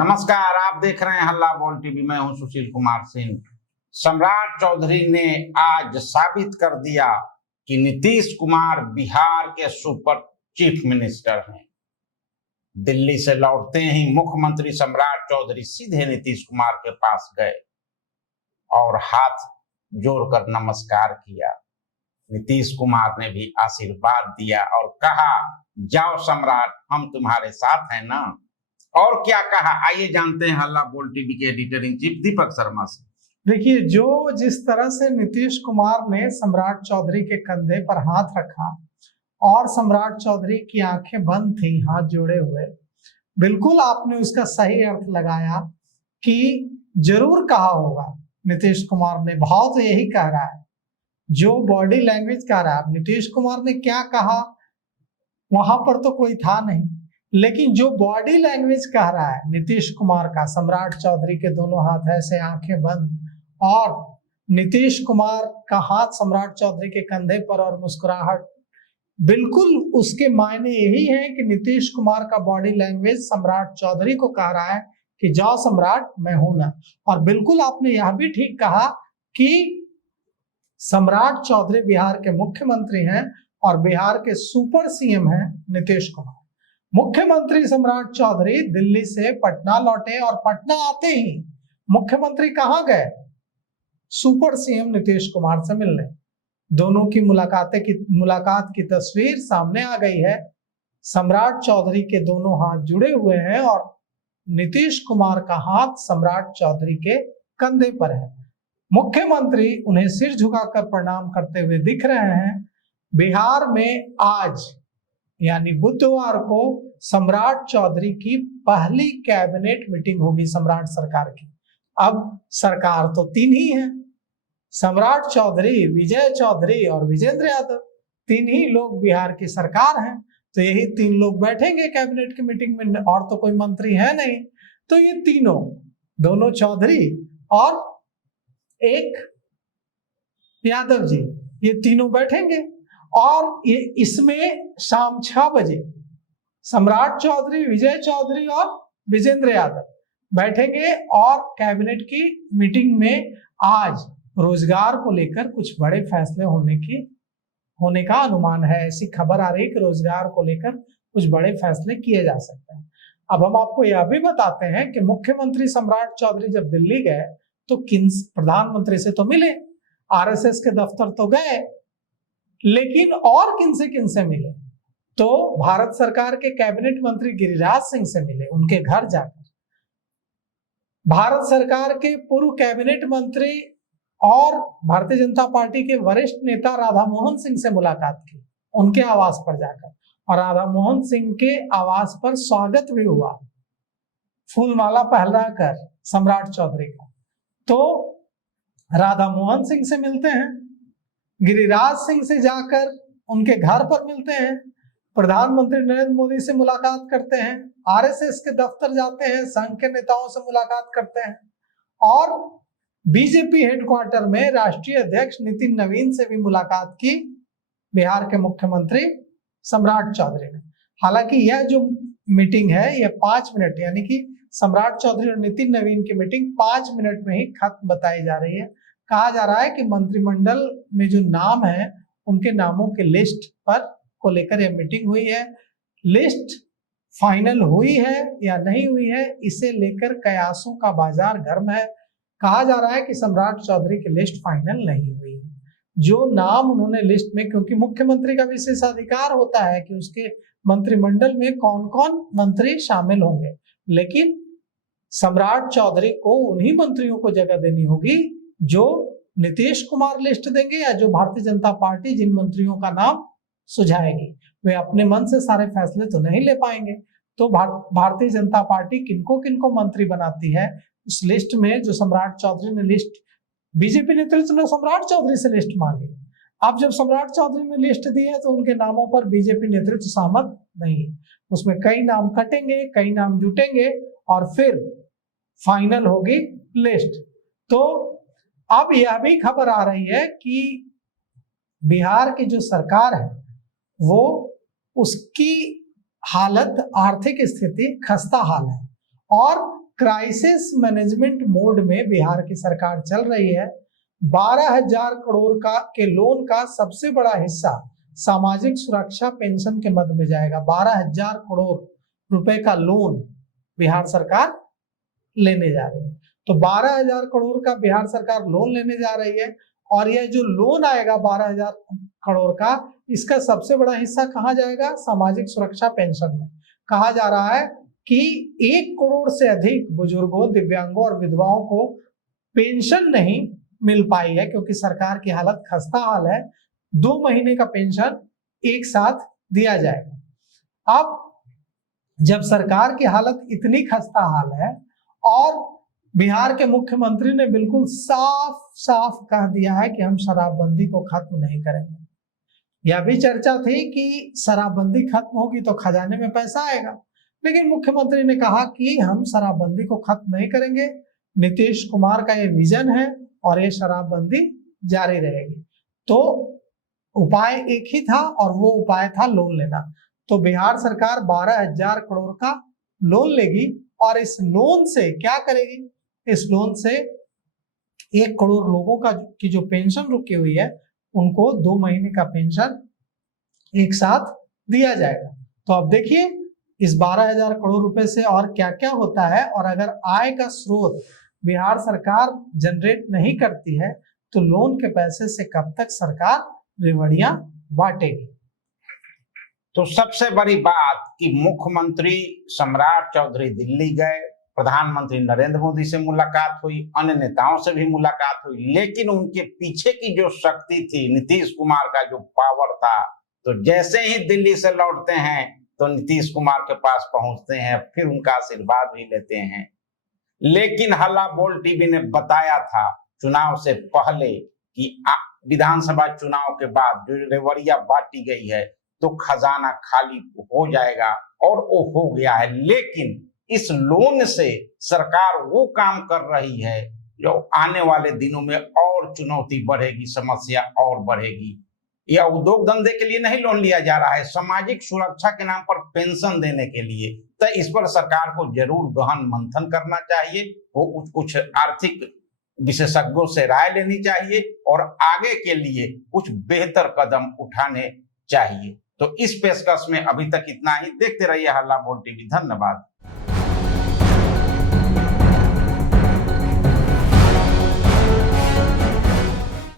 नमस्कार, आप देख रहे हैं हल्ला बोल टीवी। मैं हूं सुशील कुमार सिंह। सम्राट चौधरी ने आज साबित कर दिया कि नीतीश कुमार बिहार के सुपर चीफ मिनिस्टर हैं। दिल्ली से लौटते ही मुख्यमंत्री सम्राट चौधरी सीधे नीतीश कुमार के पास गए और हाथ जोड़कर नमस्कार किया। नीतीश कुमार ने भी आशीर्वाद दिया और कहा, जाओ सम्राट, हम तुम्हारे साथ हैं ना। और क्या कहा, आइए जानते हैं हल्ला बोल टीवी के editor in chief Deepak Sharma से। देखिए, जिस तरह से नीतीश कुमार ने सम्राट चौधरी के कंधे पर हाथ रखा और सम्राट चौधरी की आंखें बंद थी हाथ जोड़े हुए, बिल्कुल आपने उसका सही अर्थ लगाया कि जरूर कहा होगा नीतीश कुमार ने। भाव तो यही कह रहा है, जो बॉडी लैंग्वेज कह रहा है। नीतीश कुमार ने क्या कहा वहां पर तो कोई था नहीं, लेकिन जो बॉडी लैंग्वेज कह रहा है नीतीश कुमार का, सम्राट चौधरी के दोनों हाथ ऐसे आंखें बंद और नीतीश कुमार का हाथ सम्राट चौधरी के कंधे पर और मुस्कुराहट, बिल्कुल उसके मायने यही है कि नीतीश कुमार का बॉडी लैंग्वेज सम्राट चौधरी को कह रहा है कि जाओ सम्राट, मैं हूं ना। और बिल्कुल आपने यह भी ठीक कहा कि सम्राट चौधरी बिहार के मुख्यमंत्री हैं और बिहार के सुपर सीएम हैं नीतीश कुमार। मुख्यमंत्री सम्राट चौधरी दिल्ली से पटना लौटे और पटना आते ही मुख्यमंत्री कहां गए? सुपर सीएम नीतीश कुमार से मिलने। दोनों की मुलाकात की तस्वीर सामने आ गई है। सम्राट चौधरी के दोनों हाथ जुड़े हुए हैं और नीतीश कुमार का हाथ सम्राट चौधरी के कंधे पर है। मुख्यमंत्री उन्हें सिर झुकाकर प्रणाम करते हुए दिख रहे हैं। बिहार में आज यानी बुधवार को सम्राट चौधरी की पहली कैबिनेट मीटिंग होगी सम्राट सरकार की। अब सरकार तो तीन ही है, सम्राट चौधरी, विजय चौधरी और विजेंद्र यादव। तीन ही लोग बिहार की सरकार हैं, तो यही तीन लोग बैठेंगे कैबिनेट की मीटिंग में, और तो कोई मंत्री है नहीं। तो ये तीनों, दोनों चौधरी और एक यादव जी, ये तीनों बैठेंगे और ये इसमें शाम 6 बजे सम्राट चौधरी, विजय चौधरी और विजेंद्र यादव बैठेंगे और कैबिनेट की मीटिंग में आज रोजगार को लेकर कुछ बड़े फैसले होने का अनुमान है। ऐसी खबर आ रही है कि रोजगार को लेकर कुछ बड़े फैसले किए जा सकते हैं। अब हम आपको यह भी बताते हैं कि मुख्यमंत्री सम्राट चौधरी जब दिल्ली गए तो प्रधानमंत्री से तो मिले, आरएसएस के दफ्तर तो गए, लेकिन और किन से मिले? तो भारत सरकार के कैबिनेट मंत्री गिरिराज सिंह से मिले, उनके घर जाकर। भारत सरकार के पूर्व कैबिनेट मंत्री और भारतीय जनता पार्टी के वरिष्ठ नेता राधा मोहन सिंह से मुलाकात की, उनके आवास पर जाकर। और राधा मोहन सिंह के आवास पर स्वागत भी हुआ फूलमाला पहनाकर सम्राट चौधरी का। तो राधा मोहन सिंह से मिलते हैं, गिरिराज सिंह से जाकर उनके घर पर मिलते हैं, प्रधानमंत्री नरेंद्र मोदी से मुलाकात करते हैं, आरएसएस के दफ्तर जाते हैं, संघ के नेताओं से मुलाकात करते हैं और बीजेपी हेडक्वार्टर में राष्ट्रीय अध्यक्ष नितिन नवीन से भी मुलाकात की बिहार के मुख्यमंत्री सम्राट चौधरी ने। हालांकि यह जो मीटिंग है यह 5 मिनट, यानी कि सम्राट चौधरी और नितिन नवीन की मीटिंग 5 मिनट में ही खत्म बताई जा रही है। कहा जा रहा है कि मंत्रिमंडल में जो नाम है उनके नामों के लिस्ट पर को लेकर यह मीटिंग हुई है। लिस्ट फाइनल हुई है या नहीं हुई है, इसे लेकर कयासों का बाजार गर्म है। कहा जा रहा है कि सम्राट चौधरी की लिस्ट फाइनल नहीं हुई है। जो नाम उन्होंने लिस्ट में, क्योंकि मुख्यमंत्री का विशेषाधिकार होता है कि उसके मंत्रिमंडल में कौन कौन मंत्री शामिल होंगे, लेकिन सम्राट चौधरी को उन्हीं मंत्रियों को जगह देनी होगी जो नीतीश कुमार लिस्ट देंगे या जो भारतीय जनता पार्टी जिन मंत्रियों का नाम सुझाएगी। वे अपने मन से सारे फैसले तो नहीं ले पाएंगे। तो भारतीय जनता पार्टी किनको मंत्री बनाती है, उस लिस्ट में जो सम्राट चौधरी ने लिस्ट, बीजेपी नेतृत्व ने सम्राट चौधरी से लिस्ट मांगी। अब जब सम्राट चौधरी ने लिस्ट दी है तो उनके नामों पर बीजेपी नेतृत्व सहमत नहीं। उसमें कई नाम कटेंगे, कई नाम जुटेंगे और फिर फाइनल होगी लिस्ट। तो अब यह भी खबर आ रही है कि बिहार की जो सरकार है वो, उसकी हालत, आर्थिक स्थिति खस्ता हाल है और क्राइसिस मैनेजमेंट मोड में बिहार की सरकार चल रही है। 12,000 करोड़ के लोन का सबसे बड़ा हिस्सा सामाजिक सुरक्षा पेंशन के मद में जाएगा। 12,000 करोड़ रुपए का लोन बिहार सरकार लेने जा रही है। तो 12,000 करोड़ का बिहार सरकार लोन लेने जा रही है, और यह जो लोन आएगा 12,000 करोड़ का, इसका सबसे बड़ा हिस्सा कहाँ जाएगा? सामाजिक सुरक्षा पेंशन में। कहा जा रहा है कि 1 करोड़ से अधिक बुजुर्गों, दिव्यांगों और विधवाओं को पेंशन नहीं मिल पाई है, क्योंकि सरकार की हालत खस्ता हाल है। 2 महीने का पेंशन एक साथ दिया जाएगा। अब जब सरकार की हालत इतनी खस्ता हाल है और बिहार के मुख्यमंत्री ने बिल्कुल साफ साफ कह दिया है कि हम शराबबंदी को खत्म नहीं करेंगे। यह भी चर्चा थी कि शराबबंदी खत्म होगी तो खजाने में पैसा आएगा, लेकिन मुख्यमंत्री ने कहा कि हम शराबबंदी को खत्म नहीं करेंगे। नीतीश कुमार का ये विजन है और ये शराबबंदी जारी रहेगी। तो उपाय एक ही था, और वो उपाय था लोन लेना। तो बिहार सरकार 12,000 करोड़ का लोन लेगी, और इस लोन से क्या करेगी? इस लोन से 1 करोड़ लोगों की जो पेंशन रुकी हुई है, उनको 2 महीने का पेंशन एक साथ दिया जाएगा। तो अब देखिए इस 12,000 करोड़ रुपए से और क्या क्या होता है, और अगर आय का स्रोत बिहार सरकार जनरेट नहीं करती है तो लोन के पैसे से कब तक सरकार रेवड़ियां बांटेगी। तो सबसे बड़ी बात कि मुख्यमंत्री सम्राट चौधरी दिल्ली गए, प्रधानमंत्री नरेंद्र मोदी से मुलाकात हुई, अन्य नेताओं से भी मुलाकात हुई, लेकिन उनके पीछे की जो शक्ति थी, नीतीश कुमार का जो पावर था, तो जैसे ही दिल्ली से लौटते हैं तो नीतीश कुमार के पास पहुंचते हैं, फिर उनका आशीर्वाद भी लेते हैं। लेकिन हल्ला बोल टीवी ने बताया था चुनाव से पहले कि विधानसभा चुनाव के बाद जो रेवड़िया बांटी गई है तो खजाना खाली हो जाएगा, और वो हो गया है। लेकिन इस लोन से सरकार वो काम कर रही है जो आने वाले दिनों में और चुनौती बढ़ेगी, समस्या और बढ़ेगी। यह उद्योग धंधे के लिए नहीं लोन लिया जा रहा है, सामाजिक सुरक्षा के नाम पर पेंशन देने के लिए। तो इस पर सरकार को जरूर गहन मंथन करना चाहिए, वो कुछ आर्थिक विशेषज्ञों से राय लेनी चाहिए और आगे के लिए कुछ बेहतर कदम उठाने चाहिए। तो इस पेशकश में अभी तक इतना ही। देखते रहिए हल्ला बोल टीवी। धन्यवाद।